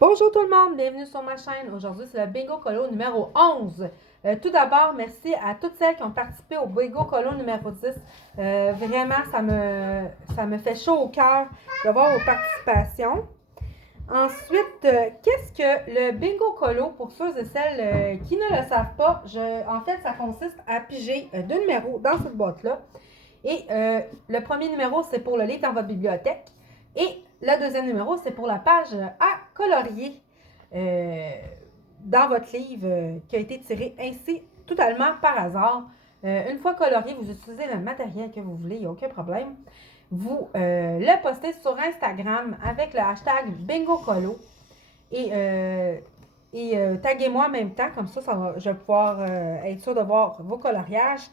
Bonjour tout le monde, bienvenue sur ma chaîne. Aujourd'hui, c'est le Bingo Colo numéro 11. Tout d'abord, merci à toutes celles qui ont participé au Bingo Colo numéro 10. Vraiment, ça me fait chaud au cœur de voir vos participations. Ensuite, qu'est-ce que le Bingo Colo, pour ceux et celles qui ne le savent pas, en fait, ça consiste à piger deux numéros dans cette boîte-là. Et le premier numéro, c'est pour le livre dans votre bibliothèque. Et le deuxième numéro, c'est pour la page à colorier dans votre livre qui a été tiré ainsi totalement par hasard. Une fois colorié, vous utilisez le matériel que vous voulez, il n'y a aucun problème. Vous le postez sur Instagram avec le hashtag BingoColo et taguez-moi en même temps, comme ça, je vais pouvoir être sûr de voir vos coloriages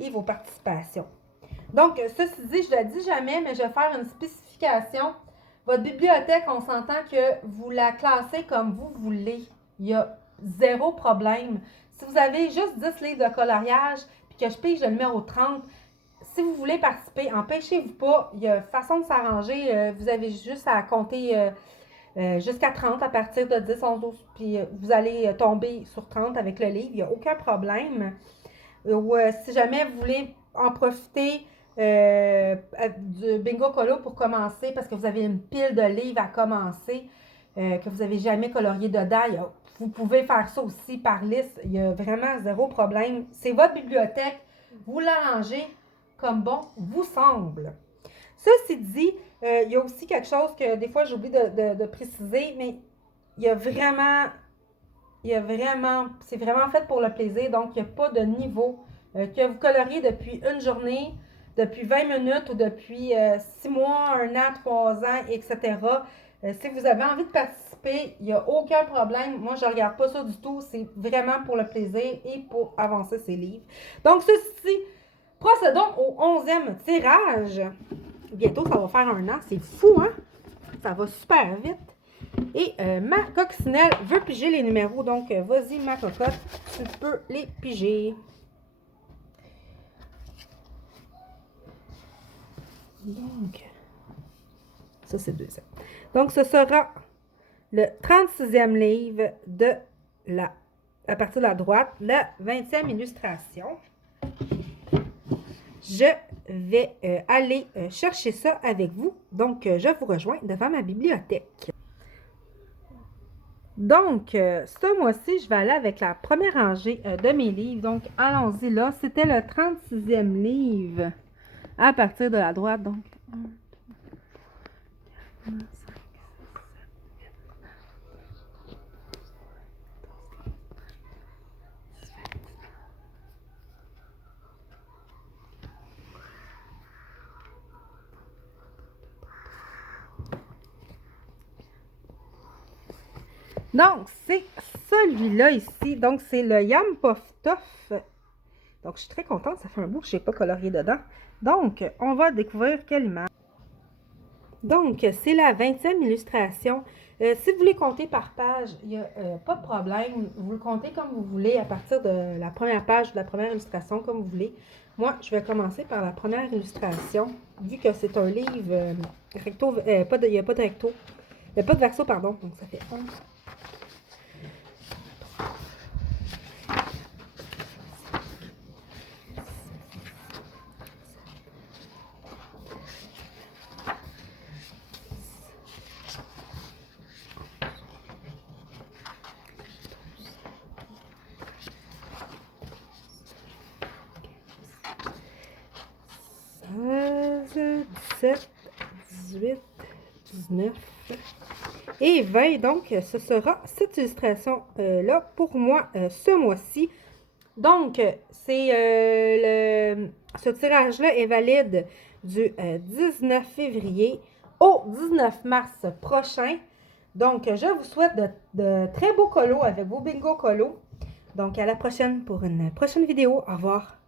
et vos participations. Donc, ceci dit, je ne le dis jamais, mais je vais faire une spécification. Votre bibliothèque, on s'entend que vous la classez comme vous voulez. Il y a zéro problème. Si vous avez juste 10 livres de coloriage, puis que je pige le numéro 30, si vous voulez participer, empêchez-vous pas. Il y a façon de s'arranger. Vous avez juste à compter jusqu'à 30 à partir de 10, 11, 12, puis vous allez tomber sur 30 avec le livre. Il n'y a aucun problème. Ou si jamais vous voulez en profiter du Bingo Colo pour commencer, parce que vous avez une pile de livres à commencer, que vous n'avez jamais colorié dedans, vous pouvez faire ça aussi par liste. Il y a vraiment zéro problème. C'est votre bibliothèque. Vous l'arrangez comme bon vous semble. Ceci dit, il y a aussi quelque chose que des fois j'oublie de préciser, mais il y a vraiment, c'est vraiment fait pour le plaisir, donc il n'y a pas de niveau. Que vous coloriez depuis une journée, depuis 20 minutes ou depuis 6 mois, 1 an, 3 ans, etc. Si vous avez envie de participer, il n'y a aucun problème. Moi, je ne regarde pas ça du tout. C'est vraiment pour le plaisir et pour avancer ses livres. Donc, ceci, procédons au 11e tirage. Bientôt, ça va faire 1 an. C'est fou, hein? Ça va super vite. Et ma coccinelle veut piger les numéros. Donc, vas-y, ma cocotte, tu peux les piger. Donc, ça c'est le deuxième. Donc, ce sera le 36e livre à partir de la droite, la 20e illustration. Je vais aller chercher ça avec vous. Donc, je vous rejoins devant ma bibliothèque. Donc, ce mois-ci, je vais aller avec la première rangée de mes livres. Donc, allons-y là. C'était le 36e livre à partir de la droite. Donc, 1, 2, 3, 4, 5, 6, 7, 8, 9. Donc, c'est celui-là ici. Donc, c'est le Yam Puff Tough. Donc, je suis très contente. Ça fait un bout que je n'ai pas colorié dedans. Donc, on va découvrir quelle image. Donc, c'est la 20e illustration. Si vous voulez compter par page, il n'y a pas de problème. Vous le comptez comme vous voulez à partir de la première page ou de la première illustration, comme vous voulez. Moi, je vais commencer par la première illustration, vu que c'est un livre recto, il n'y a pas de recto. Il n'y a pas de verso, pardon. Donc, ça fait 1. $16, $17, $18, $19 et $20. Donc, ce sera cette illustration-là pour moi ce mois-ci. Donc, ce tirage-là est valide du 19 février au 19 mars prochain. Donc, je vous souhaite de très beaux colos avec vos bingo colos. Donc, à la prochaine pour une prochaine vidéo. Au revoir.